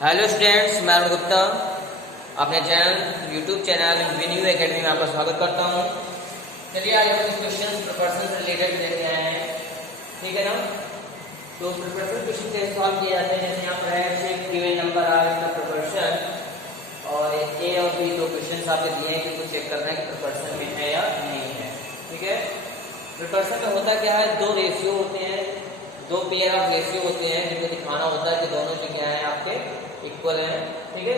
Hello students, मैं अरुण गुप्ता अपने YouTube channel विन्यू academy में आपका स्वागत करता हूँ। चलिए आज हम कुछ क्वेश्चन प्रिपरेशन से रिलेटेड लेके आए हैं, ठीक है ना। तो प्रिपरेशन क्वेश्चन कैसे सॉल्व किए जाते हैं, जैसे यहाँ पर है गिवन नंबर आर का प्रिपरेशन और ए और बी दो क्वेश्चन आपके दिए हैं कि कुछ चेक करना है कि प्रिपरेशन में है या नहीं है, ठीक है। प्रिपरेशन में होता क्या है, दो रेशियो होते हैं, दो पेयर ऑफ रेशियो होते हैं जिनको दिखाना होता है कि दोनों जो क्या है आपके इक्वल हैं, ठीक है।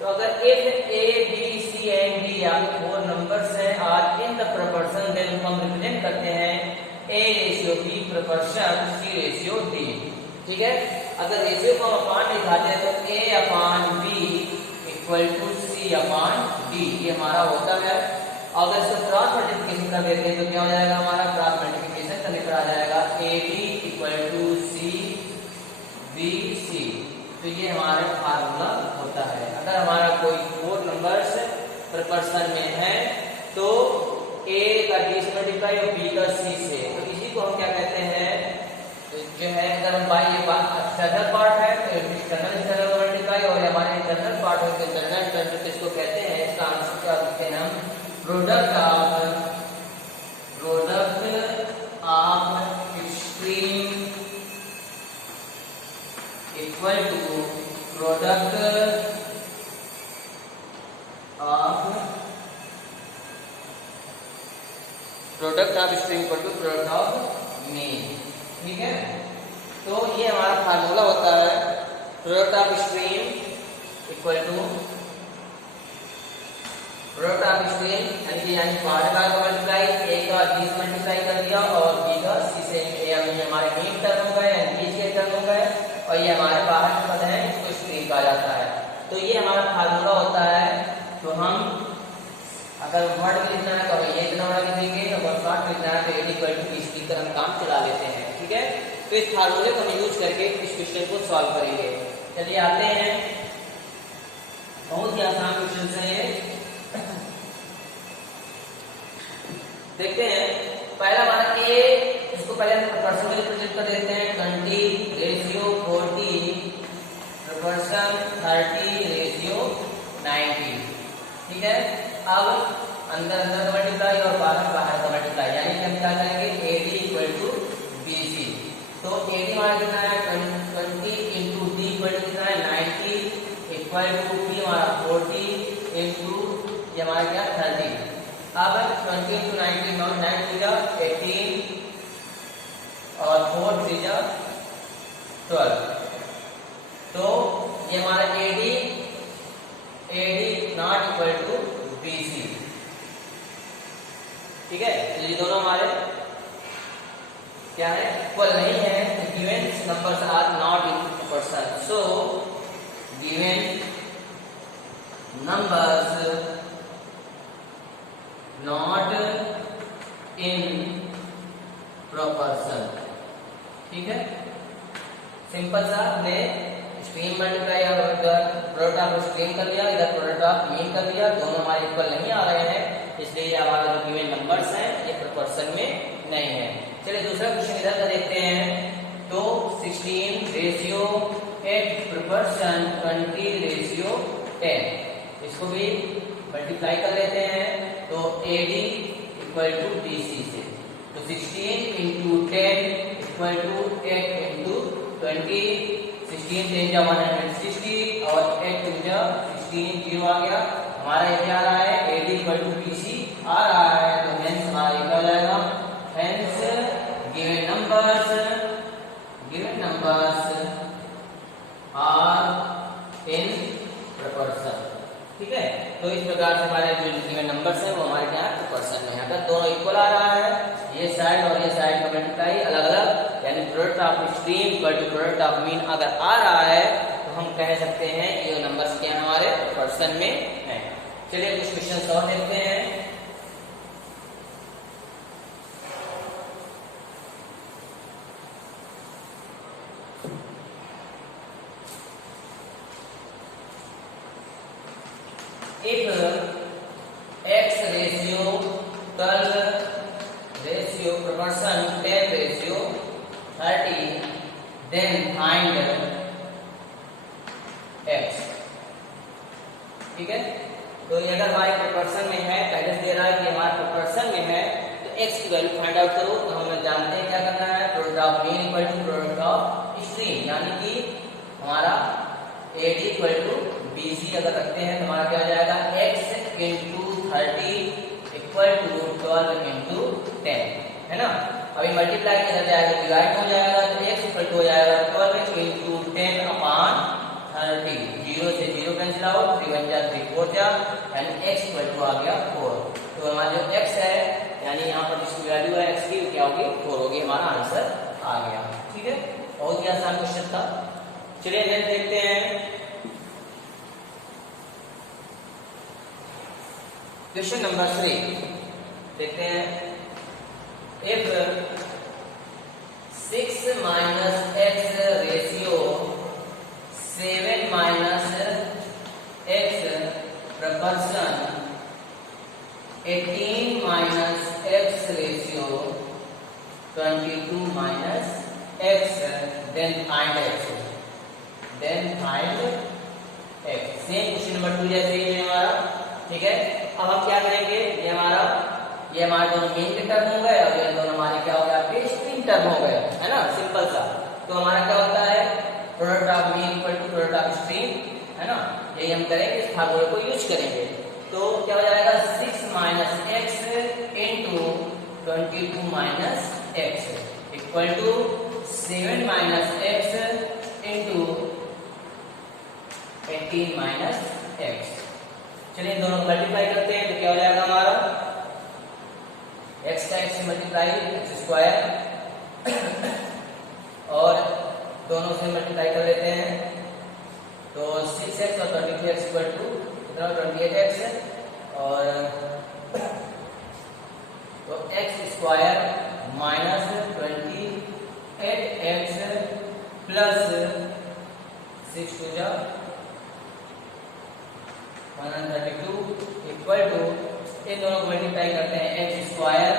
तो अगर if A B C and D आपके फोर नंबर्स हैं are in the proportion, then उनको हम रिप्रेजेंट करते हैं A ratio B proportion C ratio D, ठीक है। अगर रेशियो को हम अपान दिखाते हैं तो A upon B equal to C upon D, ये हमारा होता है। अगर इसको क्रॉस मल्टीप्लिकेशन कर देते हैं तो क्या हो जाएगा, हमारा क्रॉस मल्टीप्लिकेशन करने पर आ जाएगा A B equal to C B C, तो ये हमारा फार्मूला होता है। अगर हमारा कोई फोर नंबर्स प्रोपोर्शन में है तो ए का डी से मल्टीप्लाई और बी का सी से, तो इसी को हम क्या कहते हैं, जो है अगर हम बाई ये एक्सटर्नल पार्ट है तो एक्सटर्नल मल्टीप्लाई और हमारे इंटरनल पार्ट है तो इंटरनल, इसको कहते हैं, इसका आंसर क्या लिखते हैं हम, product of extreme equal to product of extreme equal to product of mean, ठीक है। तो ये हमारा फार्मूला होता है, product of extreme equal to product of extreme यानी पार्ट का मल्टीप्लाई ए का बी से मल्टीप्लाई कर दिया और बी का सी से, ये हमारे मीन टर्म हो गए, बीच के टर्म हो गए और ये हमारे बाहर के पद है, इसको एक्सट्रीम कहा जाता है। तो ये हमारा फार्मूला होता है। तो हम अगर वर्ड में लिखना है तो हम ये इतना बड़ा लिखेंगे, अगर शॉर्ट में लिखना है तो ए इक्वल टू बी सी की हम काम चला लेते हैं, ठीक है। तो इस फार्मूले को हम यूज करके इस क्वेश्चन को सॉल्व करेंगे। चलिए आते हैं, बहुत ही आसान क्वेश्चन है ये, देखते हैं। पहला हमारा ए, इसको पहले हम प्रोपोर्शन में रिप्रेजेंट कर देते हैं, 20 रेशियो 40 प्रोपोर्शन 30 रेशियो 90, ठीक है। अब अंदर अंदर का मल्टीप्लाई और बाहर बाहर का मल्टीप्लाई, यानी कि हम क्या करेंगे, A D equal to B C. तो ए डी हमारा कितना है 20 इंटू डी इक्वल टू कितना है 90 इक्वल टू बी हमारा 40 इंटू ये हमारा क्या 30। अब 20 इंटू 90 9 जा 18 और 4 3 जा 12, तो ये हमारा AD not equal to BC, ठीक है। तो ये दोनों हमारे क्या है, इक्वल नहीं है, तो given numbers are not in proportion, so given numbers not in proportion, ठीक है। सिंपल सा, हमने स्ट्रीम मल्टीप्लाई और प्रोडक्ट ऑफ स्ट्रीम कर लिया, इधर प्रोडक्ट ऑफ मीन कर लिया, दोनों हमारे इक्वल नहीं आ रहे हैं, इसलिए हमारे जो गिवन नंबर्स हैं ये प्रोपोर्शन में नहीं है। चलिए दूसरा क्वेश्चन इधर का देखते हैं। तो 16 रेशियो 8 प्रोपोर्शन 20 रेशियो 10, इसको भी मल्टीप्लाई कर लेते हैं, तो AD इक्वल टू BC से, तो 16 इंटू 10 इक्वल टू 8 इंटू 20, 16 10 जा 160 और 8 2 जा 16 0 आ गया। हमारा ये क्या आ रहा है, AD इक्वल टू BC आ रहा है, तो हेंस हमारा क्या हो जाएगा, hence given numbers are in proportion, ठीक है। तो इस प्रकार से हमारे जो गिवन नंबर्स हैं वो हमारे क्या है, प्रोपोर्शन में है। अगर दोनों इक्वल आ रहा है, ये साइड और ये साइड का मल्टीप्लाई अलग अलग, यानी product of extreme equal to product of mean अगर आ रहा है तो हम कह सकते हैं कि ये नंबर्स क्या हमारे प्रोपोर्शन में हैं। चलिए कुछ क्वेश्चन और देखते हैं। If x ratio 12 ratio proportion 10 ratio 30, then find x, ठीक है। तो अगर हमारे प्रोपोर्शन में है, पहले से दे रहा है कि हमारे प्रोपोर्शन में है, तो x की वैल्यू फाइंड आउट करो। तो हम लोग जानते हैं क्या करना है, product of mean equal to product of extreme, यानी कि हमारा AD इक्वल टू BC अगर रखते हैं तो हमारा क्या हो जाएगा, x into 30 equal to 12 into 10, है ना। अभी मल्टीप्लाई किया जाएगा, डिवाइड हो जाएगा, तो x इक्वल टू हो जाएगा 12 इंटू 10 अपॉन 30, 0 से 0 कैंसिल आउट, 3 1 जा 3 4 जा, यानी x इक्वल टू आ गया 4। तो हमारा जो x है, यानी यहाँ पर जिसकी वैल्यू है x की, क्या होगी, 4 होगी, हमारा आंसर आ गया, ठीक है। बहुत ही आसान क्वेश्चन था। चलिए नेक्स्ट देखते हैं क्वेश्चन नंबर 3, देखते हैं। If 6 minus x ratio 7 minus x proportion 18 minus x ratio 22 minus x, then find x, then find x। Same question number 2 जैसे ही है हमारा, ठीक है। अब हम क्या करेंगे, ये हमारे दोनों मेन के टर्म हो गए और ये दोनों हमारे क्या हो गए, आपके स्ट्रिंग टर्म हो गए, है ना, सिंपल सा। तो हमारा क्या होता है, product of mean equal to product of extreme, है ना। यही हम करेंगे, इस फार्मूले को यूज करेंगे। तो क्या हो जाएगा, 6 minus x into 22 minus x equal to 7 minus x into 18 minus x। चलिए दोनों मल्टीप्लाई करते हैं, तो क्या हो जाएगा हमारा, x का x से मल्टीप्लाई x स्क्वायर और दोनों से मल्टीप्लाई कर लेते हैं, तो 6x और 23x इक्वल टू कितना, 28x, और तो x square minus 28x plus 6 टू जा 132 इक्वल टू, इन दोनों को मल्टीप्लाई करते हैं, x square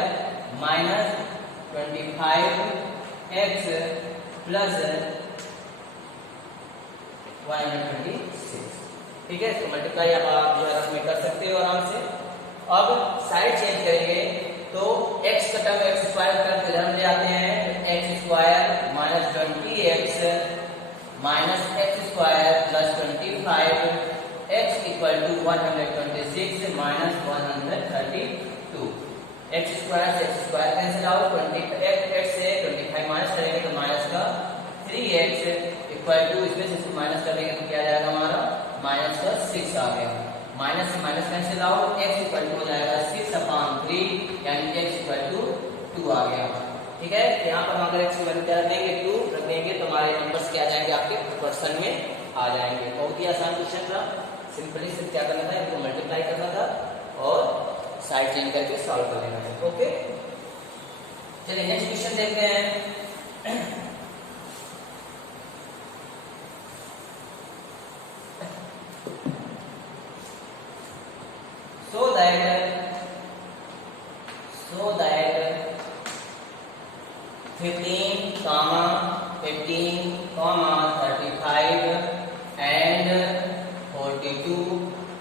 minus 25x plus 126, ठीक है। तो मल्टीप्लाई आप जो है उसमें कर सकते हो आराम से। अब साइड चेंज करेंगे, तो x का टर्म x स्क्वायर का टर्म इधर ले आते हैं, x square minus 20x minus x square plus 25 x equal to 126 minus 132, x square से x square cancel out, 20x से 25 माइनस करेंगे तो माइनस का 3x इक्वल टू, इसमें से इसको माइनस करेंगे तो क्या जाएगा हमारा, माइनस का 6 आ गया, माइनस से minus cancel out, x equal to हो जाएगा 6 अपॉन 3, यानी x इक्वल टू 2 आ गया, ठीक है। यहाँ पर हम अगर x की वैल्यू क्या रख देंगे, 2 रख देंगे, तो हमारे नंबर्स क्या आ जाएंगे, आपके प्रोपोर्शन में आ जाएंगे। बहुत ही आसान क्वेश्चन था, सिंपली सिर्फ क्या करना था, इनको मल्टीप्लाई करना था और साइड चेंज करके सॉल्व कर लेना है, ओके। चलिए नेक्स्ट क्वेश्चन देखते हैं। so that 15, 18, 35 and 42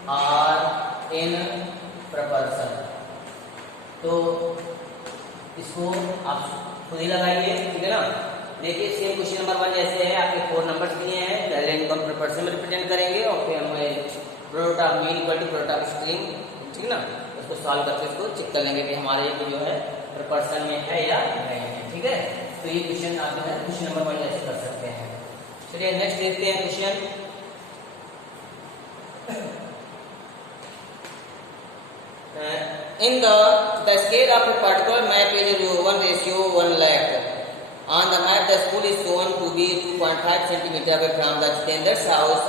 are in proportion। तो इसको आप खुद ही लगाइए, ठीक है ना। देखिए सेम क्वेश्चन नंबर 1 जैसे है, आपके 4 नंबर्स दिए हैं, पहले इनको हम प्रोपोर्शन में रिप्रेजेंट करेंगे और फिर हम product of mean equal to product of extreme, ठीक ना, उसको सॉल्व करके उसको चेक कर लेंगे कि हमारे ये जो है प्रोपोर्शन में है या नहीं है, ठीक है। तो ये क्वेश्चन आप जो है क्वेश्चन नंबर 1 जैसे कर सकते हैं। चलिए नेक्स्ट देखते हैं question. In the scale of a particular map is 1:1 lakh. On the map, the school is shown to be 2.5 cm away from the standard house.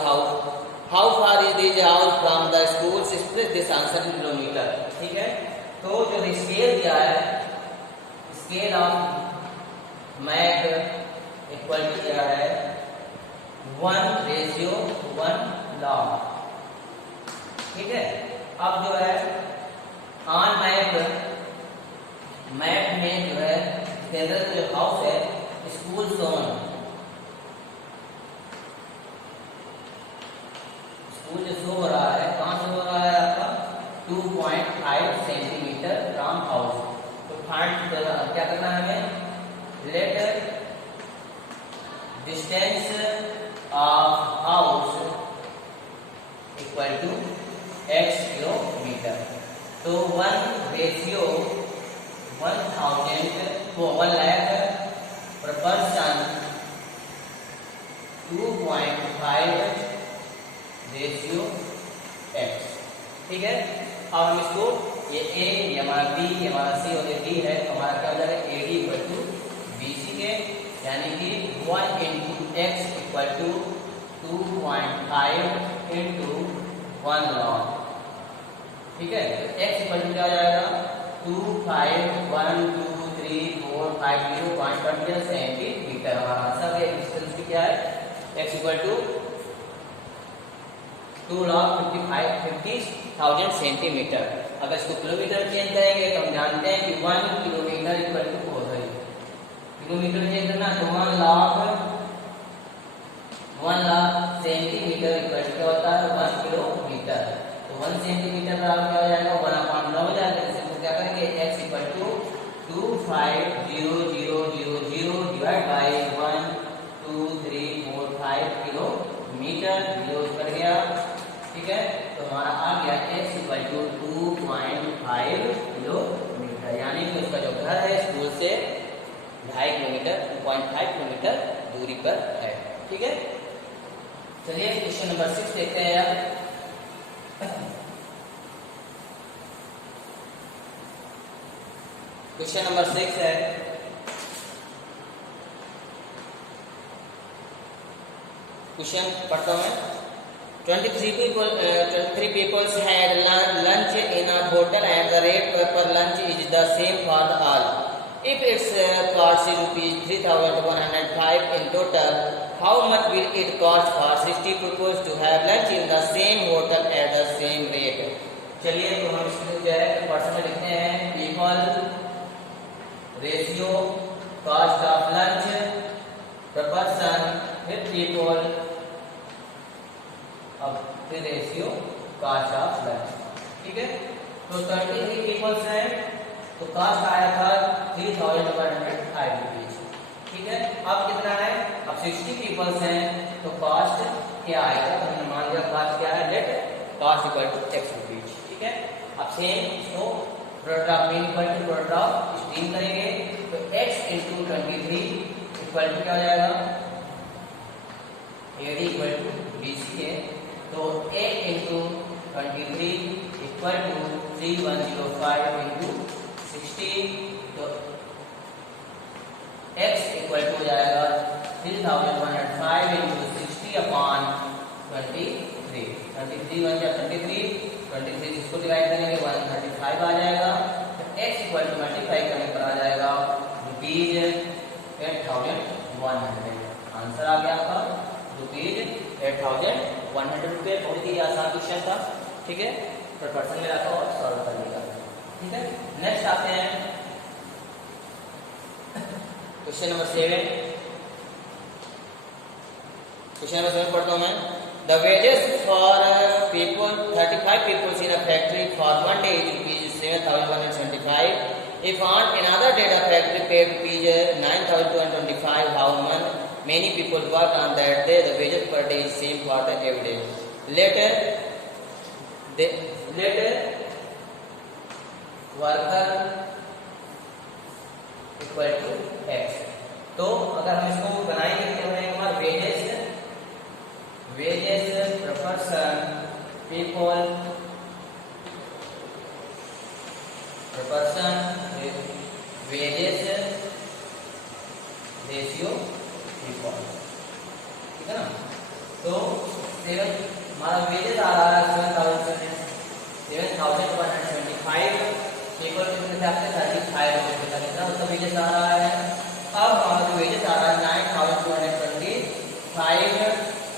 How far is this house from the school? Express this answer in kilometer. ठीक है। तो जो scale दिया है, scale of map equal to क्या है, 1:1 log, ठीक है। अब जो है ऑन मैप में जो है केंद्र जो हाउस है स्कूल जोन, स्कूल जो शो हो रहा है, कहाँ से हो रहा है आपका 2.5 सेंटीमीटर फ्रॉम हाउस। तो फाइंड क्या करना है हमें, let distance of house equal to x kilometre. तो 1 लाख पर पर्सन 2.5 रेशियो x। ठीक है, अब हम इसको ये a, ये हमारा b, ये हमारा c और ये d है, तो हमारा क्या हो जाएगा AD इक्वल टू BC के, यानी कि 1 into x equal to 2.5 into 1 lakh. ठीक है, तो x इक्वल टू क्या हो जाएगा 2, 5, 1, 2, 3, 4, 5, 0.20 सेंटीमीटर। हमारा आंसर है डिस्टेंस की क्या है, x इक्वल टू 2,50,000 सेंटीमीटर। अगर इसको किलोमीटर चेंज करेंगे तो हम जानते हैं कि 1 किलोमीटर इक्वल टू हो गई, किलोमीटर चेंज करना तो 1 लाख सेंटीमीटर इक्वल टू क्या होता है 1 किलोमीटर। तो 1 सेंटीमीटर का क्या हो जाएगा 1/9 हो जाएगा। जैसे तो क्या करेंगे x equal to 250,000 divide by 1, 2, 3, 4, 5 kilometre, zero cut गया। ठीक है, तो हमारा आ गया x इक्वल टू 2.5 किलोमीटर, यानी कि उसका जो घर है स्कूल से 2.5 किलोमीटर 2.5 किलोमीटर दूरी पर है। ठीक है, चलिए क्वेश्चन नंबर 6 देखते हैं यार। क्वेश्चन नंबर 6 है, क्वेश्चन पढ़ता हूं मैं। 23 people had lunch in a hotel and the rate per lunch is the same for all. If its cost is rupees 3,105 in total, how much will it cost for 60 people to have lunch in the same hotel at the same rate? चलिए तो हम इसमें जो है person में लिखते हैं people, ratio, cost of lunch, per person, फिर people, अब फिर रेशियो कॉस्ट ऑफ लंच। ठीक है, तो 33 पीपल्स हैं तो कॉस्ट आया था 3,105 रुपीज। ठीक है, अब कितना है, अब 60 पीपल्स हैं तो कॉस्ट क्या आएगा, तो हमने मान लिया कॉस्ट क्या है, let cost equal to x rupees. ठीक है, अब सेम इसको product of mean equal to product of extreme करेंगे तो x इंटू 23 इक्वल टू क्या हो जाएगा AD इक्वल टू BC के, तो 8 इंटू 23 इक्वल टू 3105 इंटू 60, तो x इक्वल टू हो जाएगा 3,105 इंटू 60 अपॉन 23। 23 1 या 33, 23 इसको डिवाइड करेंगे 135 आ जाएगा। तो x इक्वल टू मल्टीप्लाई करने पर आ जाएगा रुपीज 8,100। आंसर आ गया आपका रुपीज 8,100 रुपये। बहुत ही आसान क्वेश्चन था। ठीक है, पर पर्सन में रखा और सॉल्व कर लिया। ठीक है, नेक्स्ट आते हैं क्वेश्चन नंबर 7। क्वेश्चन नंबर 7 पढ़ता हूं मैं। The wages for people 35 peoples in a factory for 1 day is 7,175. If on another day the factory paid rupees 9,225, how many people work on that day? The wages per day is same for the every day. Later worker equal to x. तो अगर हम इसको बनाएंगे तो क्या बनेगा हमारा wages per person people per person wages ratio people. ठीक है ना, तो 7 हमारा वेजेस आ रहा है 7,175 पीपल कितने से आपके 35 रुपये का कितना उसका वेजेस आ रहा है। अब हमारा जो वेजेस आ रहा है 9,225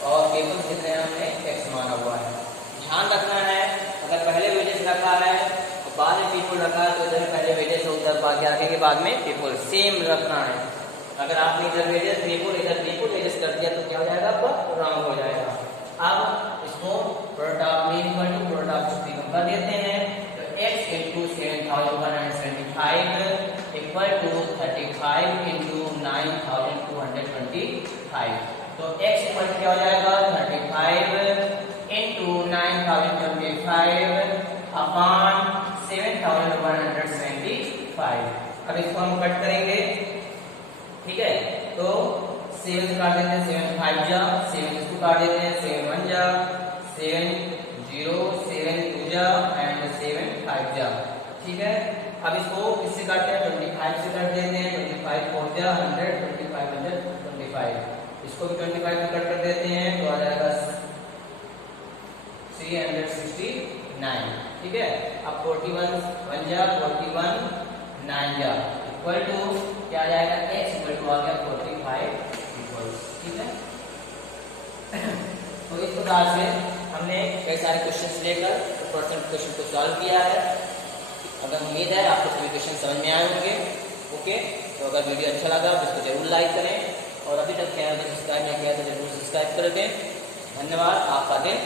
और पीपल कितने हमने x माना हुआ है। ध्यान रखना है अगर पहले वेजेस रखा है और बाद में पीपल रखा है तो इधर पहले वेजेस हो उधर आगे के बाद में पीपल सेम रखना है। अगर आपने इधर वेजेस पीपल इधर पीपल वेजेस कर दिया तो क्या हो जाएगा आपका रॉन्ग हो जाएगा। अब इसको देते हैं तो x into 7175 equal to 35 into 9225। तो x इक्वल क्या हो जाएगा 35 इंटू 9025 अपॉन 7175। अब इसको हम कट करेंगे, ठीक है। तो 7 से काट देते हैं, 7 5 जा, 7 इसको काट देते हैं, 7 1 जा, 7 0, 7 2 जा एंड 7 5 जा, ठीक है। अब इसको किससे काटते हैं 25 से काट देते हैं, 25 4 जा 100, 25 100 25। इसको भी 25 में कट कर देते हैं तो आ जाएगा 369, ठीक है। अब 41 1 जा 41 9 जा इक्वल टू क्या आ जाएगा x इक्वल टू आ गया 45 इक्वल, ठीक है। तो इस प्रकार से हमने कई सारे क्वेश्चंस लेकर परसेंट क्वेश्चन को सॉल्व किया है। अगर उम्मीद है आपको सभी क्वेश्चन समझ में आए होंगे। ओके, तो अगर वीडियो अच्छा लगा तो इसको जरूर लाइक करें और अभी तक चैनल को सब्सक्राइब नहीं किया तो जरूर सब्सक्राइब कर दें। धन्यवाद, आपका दिन